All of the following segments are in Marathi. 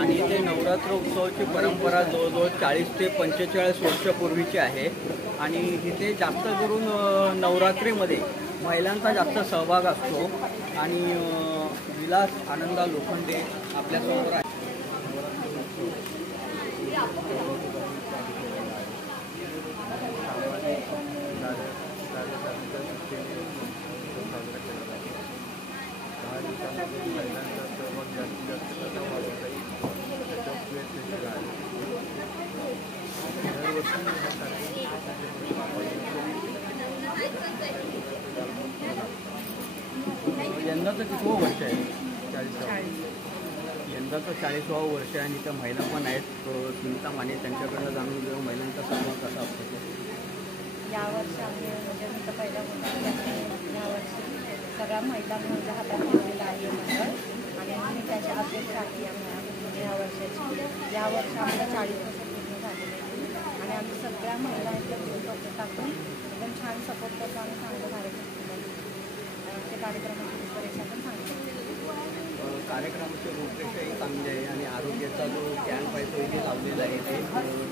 आणि इथे नवरात्र उत्सवाची परंपरा जवळजवळ 40 ते 45 वर्षापूर्वीची आहे आणि इथे जास्त करून नवरात्रीमध्ये महिलांचा जास्त सहभाग असतो आणि विलास आनंदा लोखंडे आपल्यासमोर आहे. यंदाचं कितवं वर्ष आहे? 40. यंदाचं 40वावं वर्ष आहे आणि त्या महिला पण आहेत. सुनीता माने त्यांच्याकडनं जाणून घेऊ महिलांचा सहभाग कसा असतो. यावर्षी आम्ही म्हणजे मी तर पहिल्या यावर्षी सगळ्या महिलांमध्ये हातात ठेवलेला आहे मंडळ आणि आम्ही त्याच्या अध्यक्ष आहे म्हणजे या वर्षाची. यावर्षी आम्हाला 40 वर्ष पूर्ण झालेले आहे आणि आम्ही सगळ्या महिला डोकं टाकून एकदम छान सपोर्ट करतो आणि चांगलं कार्यक्रम ते कार्यक्रमाची रूपरेषा पण चांगली आहे. कार्यक्रमाची रूपरेषाही चांगली आहे आणि आरोग्याचा जो कॅम्प आहे तो इथे लावलेला आहे. ते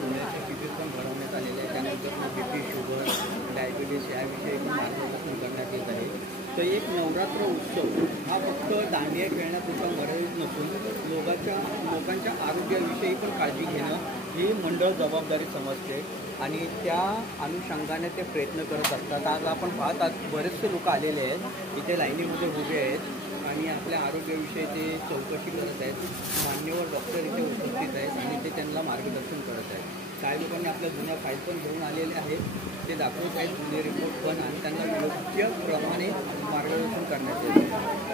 पुण्याचे शिबिर पण भरवण्यात आलेले आहे. त्यानंतर BP, शुगर, डायबिटीस याविषयी मार्गदर्शन करण्यात येत आहे. तर एक नवरात्र उत्सव हा फक्त दांडिया खेळण्यापुरता मर्यादित नसून लोकांच्या आरोग्याविषयी पण काळजी घेणं ही मंडळ जबाबदारी समजते आणि त्या अनुषंगाने ते प्रयत्न करत असतात. आज आपण पाहतात बरेचसे लोक आलेले आहेत इथे लाईनीमध्ये उभे आहेत आणि आपल्या आरोग्याविषयी ते चौकशी करत आहेत. मान्यवर डॉक्टर इथे उपस्थित आहेत आणि ते त्यांना मार्गदर्शन करत आहेत. काही लोकांनी आपल्या जुन्या फाईल पण घेऊन आलेले आहेत. ते दाखवत आहेत जुने रिपोर्ट पण आणि त्यांना योग्यप्रमाणे मार्गदर्शन करण्यात येते.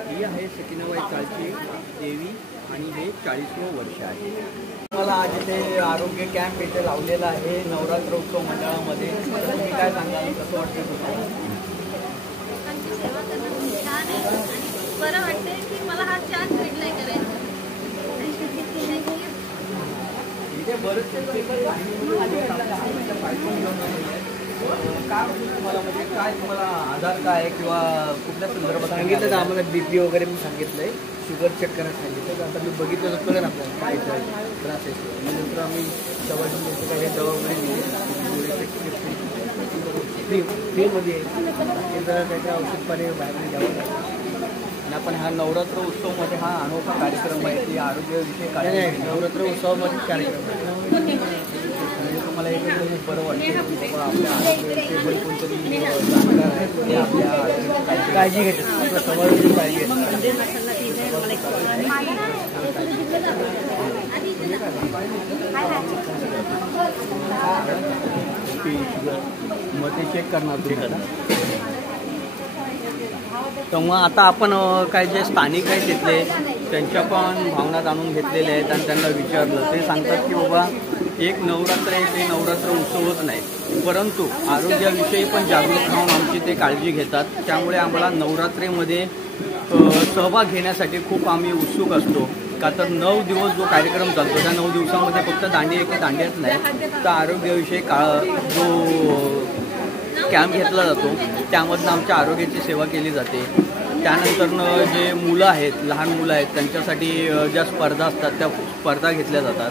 ही आहे सकीनाबाई चाळची देवी आणि हे 40वं वर्ष आहे. मला आज इथे आरोग्य कॅम्प इथे लावलेला आहे नवरात्र उत्सव मंडळामध्ये. तुम्ही काय सांगाल, कसं वाटतं तुम्हाला? बरं वाटतंय की मला हा चान्स भेटलाय करायचा. इथे बरेचसे तुम्हाला म्हणजे काय तुम्हाला आधार काय किंवा कुठल्या संदर्भात सांगितलं तर आम्हाला BP वगैरे मी सांगितलंय, शुगर चेक करायला सांगितलं. तर आता मी बघितलं तर कळलं आपल्याला काय त्रास आहे. नंतर आम्ही दवा घेऊन काही दवा वगैरे फ्रीमध्ये जरा त्याच्या औषध पाणी बाहेर घ्यावं लागतं. आणि आपण हा नवरात्र उत्सवमध्ये हा अनोखा कार्यक्रम आहे की आरोग्याविषयी काय नवरात्र उत्सवामध्ये कार्यक्रम आहे. तुम्हाला एक बरं वाटतं आपल्या आरोग्याविषयी कोणतरी जाणकार आहेत ते आपल्या काळजी घेतात, आपल्या समाजाची काळजी घेतात. मग ते चेक करणार तुम्ही. तर मग आता आपण काय जे स्थानिक आहेत तिथले त्यांच्या पण भावना जाणून घेतलेल्या आहेत आणि त्यांना विचारलं. ते सांगतात की बाबा एक नवरात्र आहे ते नवरात्र उत्सवच नाही परंतु आरोग्याविषयी पण जागरूक राहून आमची ते काळजी घेतात. त्यामुळे आम्हाला नवरात्रीमध्ये सहभाग घेण्यासाठी खूप आम्ही उत्सुक असतो. का तर 9 दिवस जो कार्यक्रम चालतो त्या 9 दिवसामध्ये फक्त दांडियाच नाही तर आरोग्याविषयी जो कॅम्प घेतला जातो त्यामधनं आमच्या आरोग्याची सेवा केली जाते. त्यानंतरनं जे मुलं आहेत लहान मुलं आहेत त्यांच्यासाठी ज्या स्पर्धा असतात त्या स्पर्धा घेतल्या जातात.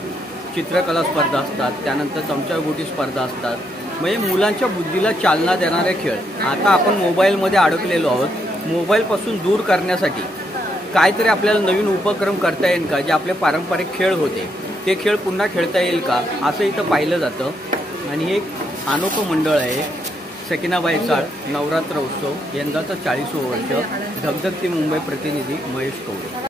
चित्रकला स्पर्धा असतात, त्यानंतर चमचागोटी स्पर्धा असतात. म्हणजे मुलांच्या बुद्धीला चालना देणारे खेळ. आता आपण मोबाईलमध्ये अडकलेलो आहोत. मोबाईलपासून दूर करण्यासाठी काहीतरी आपल्याला नवीन उपक्रम करता येईल का? जे आपले पारंपरिक खेळ होते ते खेळ पुन्हा खेळता येईल का असं इथं पाहिलं जातं. आणि हे एक अनोखं मंडळ आहे सकीनाबाई चाळ नवरात्र उत्सव. यंदाचं 40वं वर्ष. धगधगती मुंबई प्रतिनिधी महेश कवडे.